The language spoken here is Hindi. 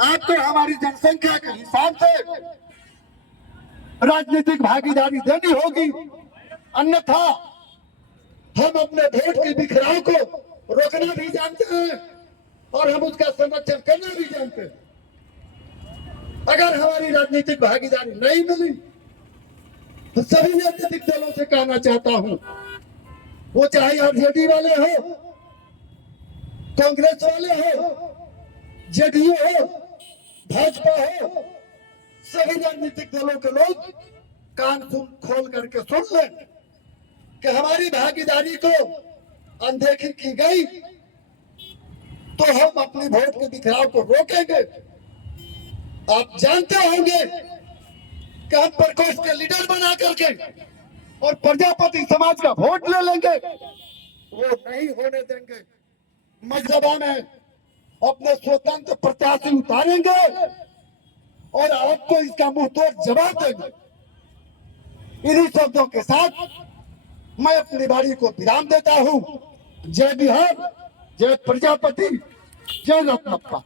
आपको हमारी जनसंख्या के हिसाब से राजनीतिक भागीदारी देनी होगी, अन्यथा हम अपने वोट के बिखराव को रोकना भी जानते हैं और हम उसका संरक्षण करना भी जानते हैं। अगर हमारी राजनीतिक भागीदारी नहीं मिली तो सभी राजनीतिक दलों से कहना चाहता हूं, वो चाहे आरजेडी वाले हो, कांग्रेस वाले हो, जेडीयू हो, भाजपा हो, सभी राजनीतिक दलों के लोग कान खोल करके सुन लें कि हमारी भागीदारी को अनदेखी की गई तो हम अपनी वोट के बिखराव को रोकेंगे। आप जानते होंगे कि हम प्रकोष्ठ के लीडर बना करके और प्रजापति समाज का वोट ले लेंगे, वो नहीं होने देंगे। मजबा में अपने स्वतंत्र प्रत्याशी उतारेंगे और आपको इसका मुंहतोड़ जवाब देंगे। इन्हीं शब्दों के साथ मैं अपनी बारी को विराम देता हूं। जय बिहार, जय प्रजापति, जय रत्नप्पा।